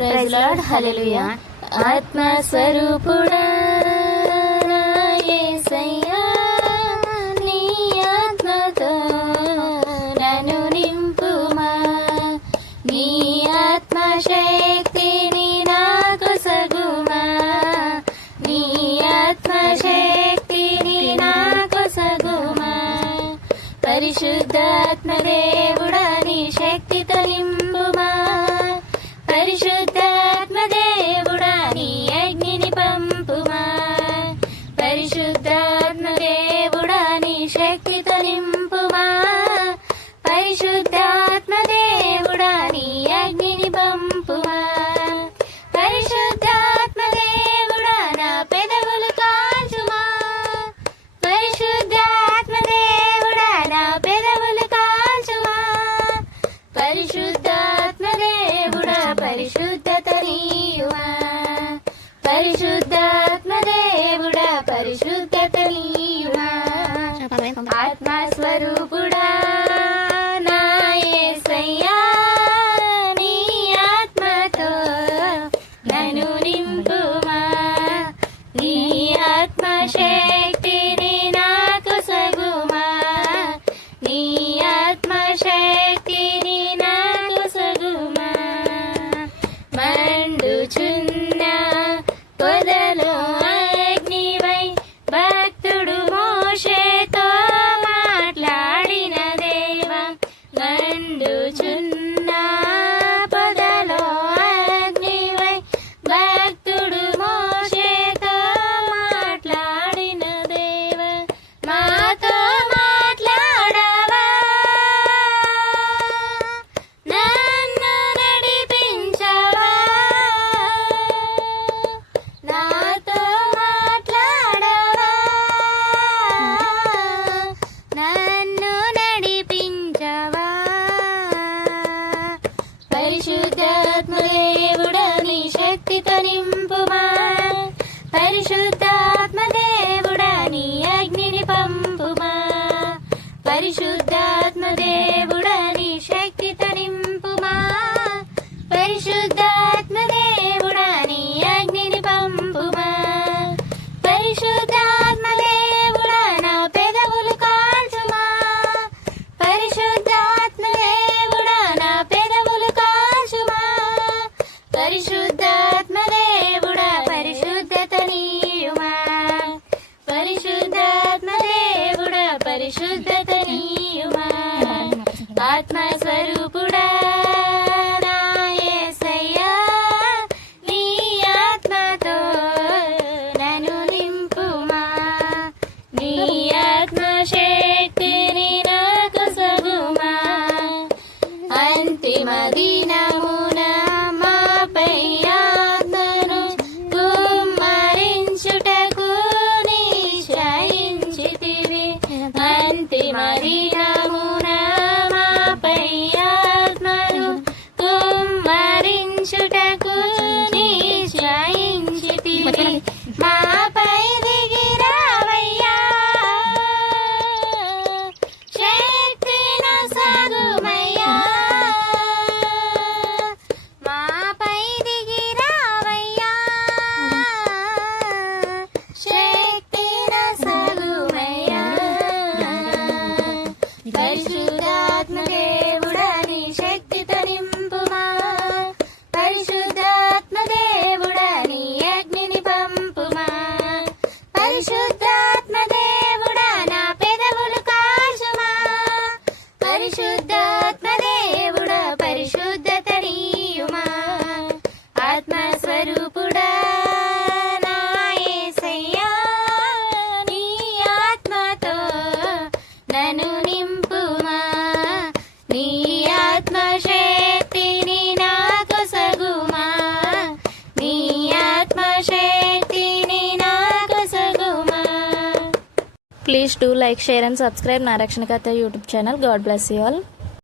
Praise lord, హల్లెలూయా. ఆత్మస్వరూపుడా యేసయ్యా, నీ ఆత్మతో నన్ను నింపుమా, నీ ఆత్మశక్తిని నాకు సగుమా, నీ ఆత్మశక్తిని నాకు సగుమా. పరిశుద్ధాత్మ దేవుడా నీ శక్తితో నింపుమా, పరిశుద్ధాత్మ దేవుడా నీ అగ్నిని పంపుమా, పరిశుద్ధాత్మ దేవుడా నీ శక్తితో నింపుమా, పరిశుద్ధాత్మ దేవుడా నీ అగ్నిని పంపుమా. పరిశుద్ధాత్మ దేవుడా నా పెదవులు కాల్చుమా, పరిశుద్ధాత్మ దేవుడా నా పెదవులు కాల్చుమా, పరిశుద్ధాత్మ దేవుడా పరిశుద్ధత నీయుమా, పరిశుద్ధాత్మ దేవుడా పరిశుద్ధత నీయుమా. ఆత్మస్వరూపుడా నా యేసయ్యా, నీ ఆత్మతో నన్ను నింపుమా, నీ ఆత్మశక్తిని నాకు సగుమా, నీ ఆత్మశక్తిని నాకు సగుమా. మండుచున్న పొదలో అగ్నివై భక్తుడు మోషేతో మాట్లాడిన దేవా, మండుచున్న పొదలో అగ్నివై భక్తుడు మోషేతో మాట్లాడిన దేవా, మాతో మాట్లాడవా, నన్ను నడిపించవా, నాతో మాట్లాడవా, నన్ను నడిపించవా. పరిశుద్ధాత్మ దేవుడా నీ శక్తితో నింపుమా, పరిశుద్ధాత్మ దేవుడా నీ అగ్నిని పంపుమా, పరిశుద్ధాత్మ దేవుడా నీ శక్తితో నింపుమా, పరిశుద్ధాత్మ దేవుడా నీ అగ్నిని పంపుమా. పరిశుద్ధాత్మ దేవుడా నా పెదవులు కాల్చుమా, పరిశుద్ధాత్మ దేవుడా నా పెదవులు కాల్చుమా, పరిశుద్ధాత్మ దేవుడా పరిశుద్ధత నీయుమా, పరిశుద్ధాత్మ దేవుడా పరిశుద్ధత నీయుమా. ఆత్మస్వరూపుడా నా యేసయ్యా, నీ ఆత్మతో నన్ను నింపుమా, నీ ఆత్మశక్తిని నాకు సగుమా. అంతిమ దినమున మాపై ఆత్మను కుమ్మరించుటకు నిశ్చయించితివి, అంతిమ దినమున మాపై ఆత్మను కుమ్మరించుటకు నిశ్చయించితివి. మాపై దిగిరావయ్యా, శక్తిని సగుమయ్యా, మాపై దిగిరావయ్యా, శక్తిని సగుమయ్యా. పరిశుద్ధాత్మ దేవుడా నీ శక్తితో నింపుమా, పరిశుద్ధాత్మ దేవుడా నీ అగ్నిని పంపుమా, పరిశుద్ధాత్మ దేవుడా నా పెదవులు కాల్చుమా, పరిశుద్ధాత్మ దేవుడా పరిశుద్ధత నీయుమా. ఆత్మస్వరూపుడా నా యేసయ్యా, నీ ఆత్మతో నన్ను నింపుమా, నీ ఆత్మశక్తిని నాకు సగుమా, నీ ఆత్మశక్తిని నాకు సగుమా. Please do like, share and subscribe Narashana Katha YouTube channel. God bless you all.